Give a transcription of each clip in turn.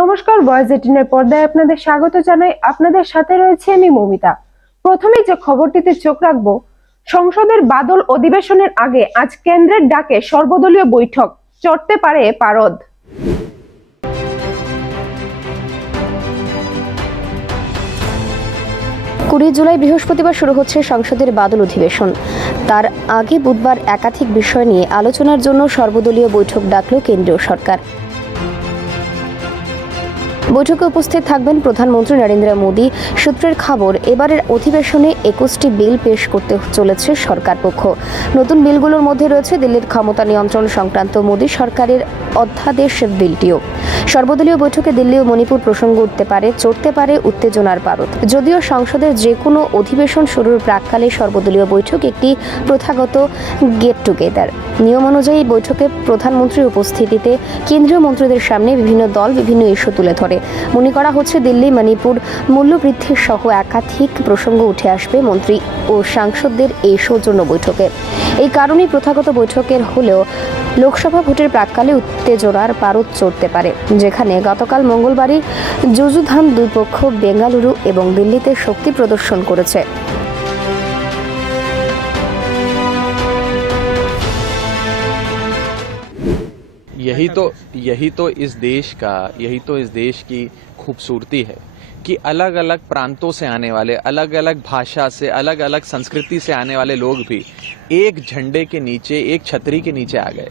নমস্কার, ভয়েস 18 পর্দায় আপনাদের স্বাগত জানাই। আপনাদের সাথে রয়েছে আমি মমিতা। প্রথমে যে খবরটিতে চোখ রাখবো, সংসদের বাদল অধিবেশনের আগে আজ কেন্দ্রের ডাকে সর্বদলীয় বৈঠক, চড়তে পারে পারদ। 20 জুলাই বৃহস্পতিবার শুরু হচ্ছে সংসদের বাদল অধিবেশন। তার আগে বুধবার একাধিক বিষয় নিয়ে আলোচনার জন্য সর্বদলীয় বৈঠক ডাকল কেন্দ্রীয় সরকার। বৈঠকে উপস্থিত থাকবেন প্রধানমন্ত্রী নরেন্দ্র মোদী। সূত্রের খবর, এবারের অধিবেশনে 21টি বিল পেশ করতে চলেছে সরকার পক্ষ। নতুন বিলগুলোর মধ্যে রয়েছে দিল্লির ক্ষমতা নিয়ন্ত্রণ সংক্রান্ত মোদী সরকারের অধ্যাদেশ বিলটিও। সর্বদলীয় বৈঠকে দিল্লি ও মণিপুর প্রসঙ্গ চড়তে পারে উত্তেজনার পারদ। যদিও সংসদের যে কোনো অধিবেশন শুরুর প্রাক্কালে সর্বদলীয় বৈঠক একটি প্রথাগত গেট টুগেদার। নিয়ম অনুযায়ী বৈঠকে প্রধানমন্ত্রীর উপস্থিতিতে কেন্দ্রীয় মন্ত্রীদের সামনে বিভিন্ন দল বিভিন্ন ইস্যু তুলে ধরে। মনে করা হচ্ছে দিল্লি মণিপুর মূল্যবৃদ্ধি সহ একাধিক প্রসঙ্গ উঠে আসবে মন্ত্রী ও সাংসদদের এই সৌজন্য বৈঠকে। এই কারণেই প্রথাগত বৈঠকের হলেও লোকসভা ভোটের প্রাক্কালে উত্তেজনার পারদ চড়তে পারে, যেখানে গতকাল মঙ্গলবারই যুযুধান দুই পক্ষ বেঙ্গালুরু এবং দিল্লিতে শক্তি প্রদর্শন করেছে। यही तो इस देश की खूबसूरती है कि अलग अलग प्रांतों से आने वाले, अलग अलग भाषा से, अलग अलग संस्कृति से आने वाले लोग भी एक झंडे के नीचे, एक छतरी के नीचे आ गए।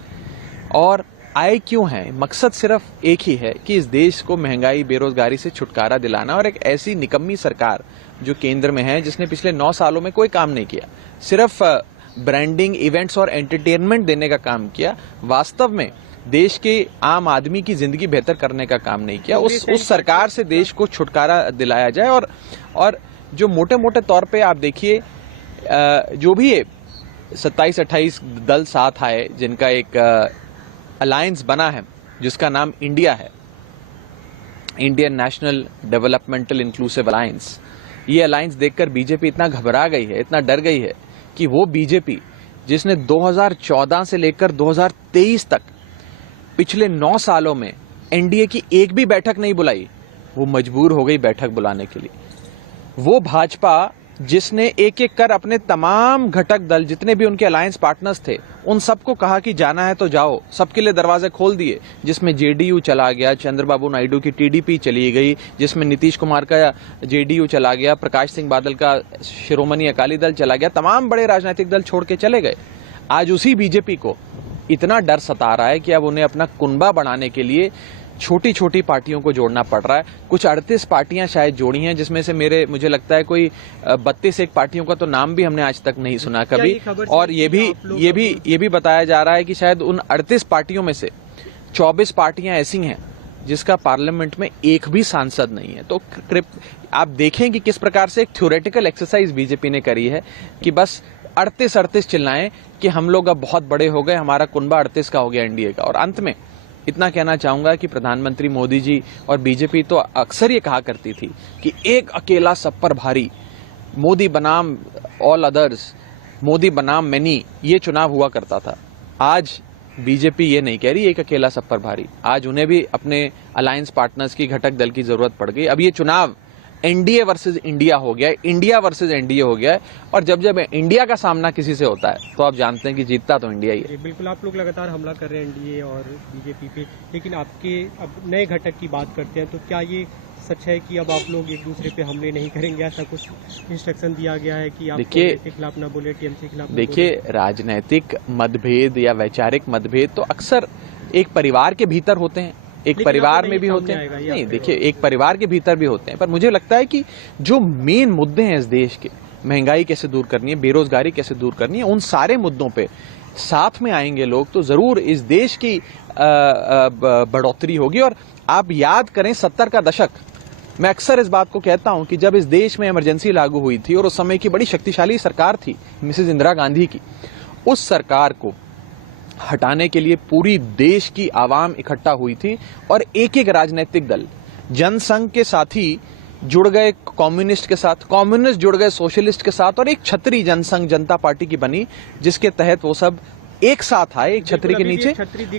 और आए क्यों हैं? मकसद सिर्फ एक ही है कि इस देश को महंगाई, बेरोजगारी से छुटकारा दिलाना। और एक ऐसी निकम्मी सरकार जो केंद्र में है, जिसने पिछले 9 सालों में कोई काम नहीं किया, सिर्फ ब्रांडिंग, इवेंट्स और एंटरटेनमेंट देने का काम किया, वास्तव में देश के आम आदमी की जिंदगी बेहतर करने का काम नहीं किया। उस सरकार से देश को छुटकारा दिलाया जाए। और जो मोटे मोटे तौर पे आप देखिए, जो भी 27-28 दल साथ आए, जिनका एक अलायंस बना है जिसका नाम इंडिया है, Indian national developmental inclusive alliance. ये अलायंस देखकर बीजेपी इतना घबरा गई है, इतना डर गई है कि वो बीजेपी जिसने 2014 से लेकर 2023 तक पिछले 9 सालों में एनडीए की एक भी बैठक नहीं बुलाई, वो मजबूर हो गई बैठक बुलाने के लिए। वो भाजपा जिसने एक एक कर अपने तमाम घटक दल, जितने भी उनके अलायंस पार्टनर्स थे, उन सबको कहा कि जाना है तो जाओ, सबके लिए दरवाजे खोल दिए, जिसमें जेडीयू चला गया, चंद्रबाबू नायडू की टीडीपी चली गई, जिसमें नीतीश कुमार का जेडीयू चला गया, प्रकाश सिंह बादल का शिरोमणि अकाली दल चला गया, तमाम बड़े राजनीतिक दल छोड़ के चले गए। आज उसी बीजेपी को इतना डर सता रहा है कि अब उन्हें अपना कुनबा बढ़ाने के लिए छोटी छोटी पार्टियों को जोड़ना पड़ रहा है। कुछ 38 पार्टियां शायद जोड़ी हैं, जिसमें से मुझे लगता है कोई 32 पार्टियों का तो नाम भी हमने आज तक नहीं सुना कभी। और ये भी बताया जा रहा है कि शायद उन 38 पार्टियों में से 24 पार्टियां ऐसी हैं जिसका पार्लियामेंट में एक भी सांसद नहीं है। तो आप देखें कि किस प्रकार से एक थ्योरेटिकल एक्सरसाइज बीजेपी ने करी है कि बस 38 चिल्लाएं कि हम लोग अब बहुत बड़े हो गए, हमारा कुनबा 38 का हो गया एनडीए का। और अंत में इतना कहना चाहूंगा कि प्रधानमंत्री मोदी जी और बीजेपी तो अक्सर ये कहा करती थी कि एक अकेला सब पर भारी, मोदी बनाम ऑल अदर्स, मोदी बनाम मैनी, ये चुनाव हुआ करता था। आज बीजेपी ये नहीं कह रही एक अकेला सब पर भारी। आज उन्हें भी अपने अलायंस पार्टनर्स की, घटक दल की जरूरत पड़ गई। अब ये चुनाव एनडीए वर्सेस इंडिया हो गया है, इंडिया वर्सेस एनडीए हो गया है। और जब इंडिया का सामना किसी से होता है तो आप जानते हैं कि जीतता तो इंडिया ही है। बिल्कुल, आप लोग लगातार हमला कर रहे हैं एनडीए और बीजेपी पे, लेकिन आपके अब नए घटक की बात करते हैं तो क्या ये सच है कि अब आप लोग एक दूसरे पे हमले नहीं करेंगे? ऐसा कुछ इंस्ट्रक्शन दिया गया है कि आप के खिलाफ ना बोले, टीएमसी के खिलाफ? देखिए, राजनीतिक मतभेद या वैचारिक मतभेद तो अक्सर एक परिवार के भीतर होते हैं, एक परिवार में भी होते हैं। नहीं, देखिए, एक परिवार के भीतर भी होते हैं, पर मुझे लगता है कि जो मेन मुद्दे हैं इस देश के, महंगाई कैसे दूर करनी है, बेरोजगारी कैसे दूर करनी है, उन सारे मुद्दों पे साथ में आएंगे लोग तो जरूर इस देश की बढ़ोतरी होगी। और आप याद करें 70 का दशक, मैं अक्सर इस बात को कहता हूं कि जब इस देश में इमरजेंसी लागू हुई थी और उस समय की बड़ी शक्तिशाली सरकार थी मिसेज इंदिरा गांधी की, उस सरकार को हटाने के लिए पूरी देश की आवाम इकट्ठा हुई थी। और एक एक राजनीतिक दल, जनसंघ के साथी जुड़ गए कम्युनिस्ट के साथ, कम्युनिस्ट जुड़ गए सोशलिस्ट के साथ, और एक छतरी जनसंघ जनता पार्टी की बनी, जिसके तहत वो सब एक साथ आए एक छतरी के नीचे।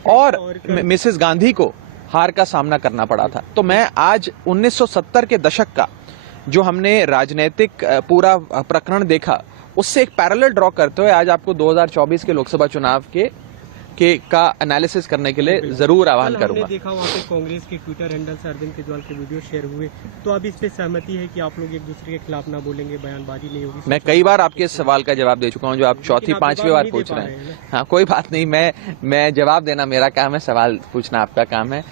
और मिसेस गांधी को हार का सामना करना पड़ा था। तो मैं आज 1970 के दशक का जो हमने राजनीतिक पूरा प्रकरण देखा, उससे एक पैरेलल ड्रॉ करते हुए आज आपको 2024 के लोकसभा चुनाव का एनालिसिस करने के लिए जरूर आह्वान करूंगा। हमने देखा वहाँ पे कांग्रेस के ट्विटर हैंडल से अरविंद केजरीवाल के वीडियो शेयर हुए, तो अब इस पे सहमति है कि आप लोग एक दूसरे के खिलाफ ना बोलेंगे, बयानबाजी नहीं होगी? मैं कई बार आपके इस सवाल का जवाब दे चुका हूं जो आप चौथी पांचवी बार पूछ रहे हैं। हाँ, कोई बात नहीं, मैं जवाब देना मेरा काम है, सवाल पूछना आपका काम है।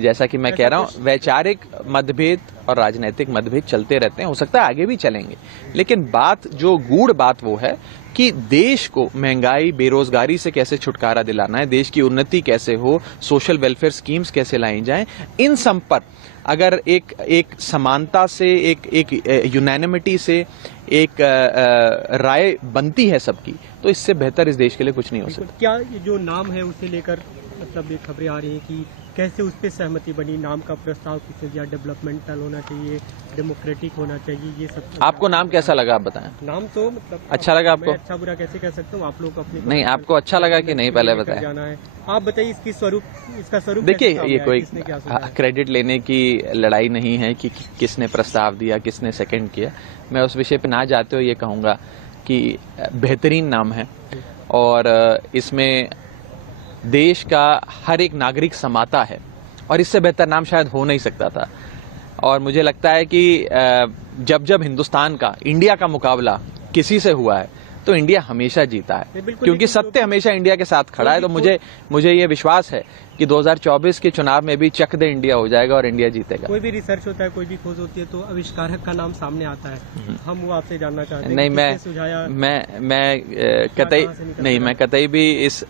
जैसा कि मैं कह रहा हूं, वैचारिक मतभेद और राजनीतिक मतभेद चलते रहते हैं, हो सकता है आगे भी चलेंगे, लेकिन बात जो गूढ़ बात वो है कि देश को महंगाई बेरोजगारी से कैसे छुटकारा दिलाना है, देश की उन्नति कैसे हो, सोशल वेलफेयर स्कीम्स कैसे लाई जाएं, इन सब पर अगर एक समानता से एक यूनैनिमिटी से एक राय बनती है सबकी, तो इससे बेहतर इस देश के लिए कुछ नहीं हो सकता। क्या ये जो नाम है उसे लेकर मतलब ये खबरें आ रही हैं कि कैसे उस पर सहमति बनी? नाम का प्रस्ताव किसने दिया? डेवलपमेंटल होना चाहिए, डेमोक्रेटिक होना चाहिए, ये सब। आपको नाम कैसा लगा, आप बताएं। नाम तो मतलब अच्छा लगा आपको? अच्छा बुरा कैसे कह सकता हूँ, आप लोग अपने नहीं, आपको अच्छा लगा कि नहीं, पहले बताएं। जाना है, आप बताइए इसका स्वरूप। देखिए, ये कोई क्रेडिट लेने की लड़ाई नहीं है कि किसने प्रस्ताव दिया, किसने सेकंड किया। मैं उस विषय पे ना जाते हुए ये कहूंगा कि बेहतरीन नाम है और इसमें देश का हर एक नागरिक समाता है और इससे बेहतर नाम शायद हो नहीं सकता था। और मुझे लगता है कि जब हिंदुस्तान का, इंडिया का मुकाबला किसी से हुआ है तो इंडिया हमेशा जीता है, क्योंकि सत्य हमेशा इंडिया के साथ खड़ा है। तो मुझे ये विश्वास है कि 2024 के चुनाव में भी चक दे इंडिया हो जाएगा और इंडिया जीतेगा। कोई भी रिसर्च होता है, कोई भी खोज होती है तो आविष्कारक का नाम सामने आता है। हम वो आपसे जानना चाहते हैं। नहीं, मैं कतई भी इस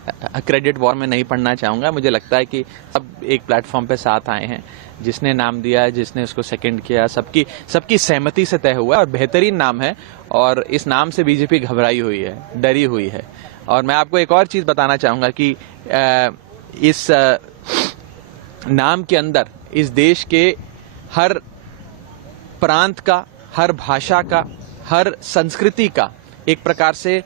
क्रेडिट वॉर में नहीं पढ़ना चाहूंगा। मुझे लगता है कि अब एक प्लेटफॉर्म पे साथ आए हैं, जिसने नाम दिया है, जिसने उसको सेकंड किया, सबकी सहमति से तय हुआ है और बेहतरीन नाम है। और इस नाम से बीजेपी घबराई हुई है, डरी हुई है। और मैं आपको एक और चीज बताना चाहूंगा कि इस नाम के अंदर इस देश के हर प्रांत का, हर भाषा का, हर संस्कृति का एक प्रकार से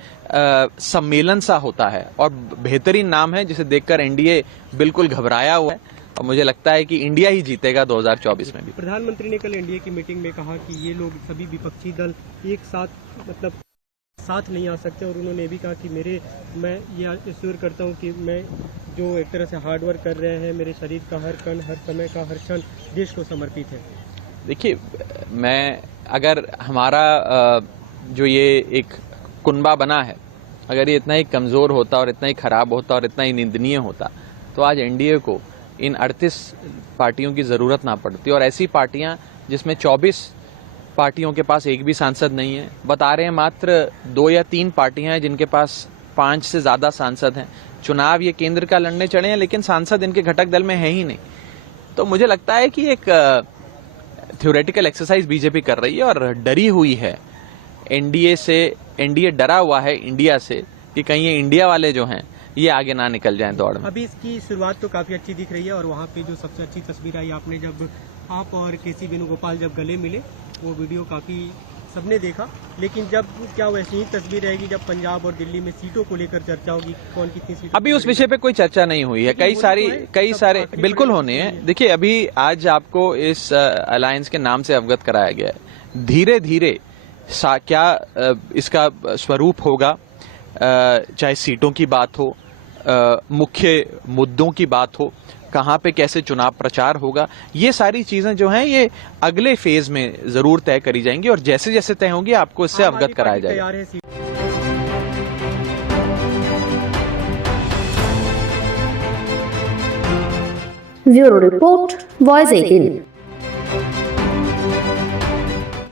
सम्मेलन सा होता है और बेहतरीन नाम है, जिसे देखकर एनडीए बिल्कुल घबराया हुआ है और मुझे लगता है कि इंडिया ही जीतेगा 2024 में भी। प्रधानमंत्री ने कल एनडीए की मीटिंग में कहा कि ये लोग सभी विपक्षी दल एक साथ मतलब साथ नहीं आ सकते और उन्होंने भी कहा कि मैं ये एश्योर करता हूँ कि मैं जो एक तरह से हार्ड वर्क कर रहे हैं, मेरे शरीर का हर कण, हर समय का हर क्षण देश को समर्पित है। देखिए, अगर हमारा जो ये एक कुनबा बना है, अगर ये इतना ही कमजोर होता और इतना ही खराब होता और इतना ही निंदनीय होता तो आज एनडीए को इन 38 पार्टियों की जरूरत ना पड़ती। और ऐसी पार्टियां जिसमें 24 पार्टियों के पास एक भी सांसद नहीं है, बता रहे हैं मात्र 2 या 3 पार्टियां हैं जिनके पास 5 से ज्यादा सांसद हैं। चुनाव ये केंद्र का लड़ने चढ़े हैं, लेकिन सांसद इनके घटक दल में है ही नहीं। तो मुझे लगता है कि एक थ्योरेटिकल एक्सरसाइज बीजेपी कर रही है और डरी हुई है एनडीए से। एनडीए डरा हुआ है इंडिया से कि कहीं ये इंडिया वाले जो हैं ये आगे ना निकल जाएं दौड़ में। अभी इसकी शुरुआत तो काफी अच्छी दिख रही है और वहाँ पे जो सबसे अच्छी तस्वीर आई आपने, जब आप और केसी वेणुगोपाल जब गले मिले, वो वीडियो काफी सबने देखा। लेकिन जब क्या वैसी ही तस्वीर रहेगी जब पंजाब और दिल्ली में सीटों को लेकर चर्चा होगी, कौन कितनी सीट? अभी उस विषय पे कोई चर्चा नहीं हुई है। कई सारे बिल्कुल होने हैं। देखिए, अभी आज आपको इस अलायंस के नाम से अवगत कराया गया है। धीरे धीरे क्या इसका स्वरूप होगा, चाहे सीटों की बात हो, मुख्य मुद्दों की बात हो, कहां पे कैसे चुनाव प्रचार होगा, ये सारी चीजें जो हैं ये अगले फेज में जरूर तय करी जाएंगी और जैसे जैसे तय होंगी आपको इससे अवगत कराया जाएगा। Bureau report, voice 18।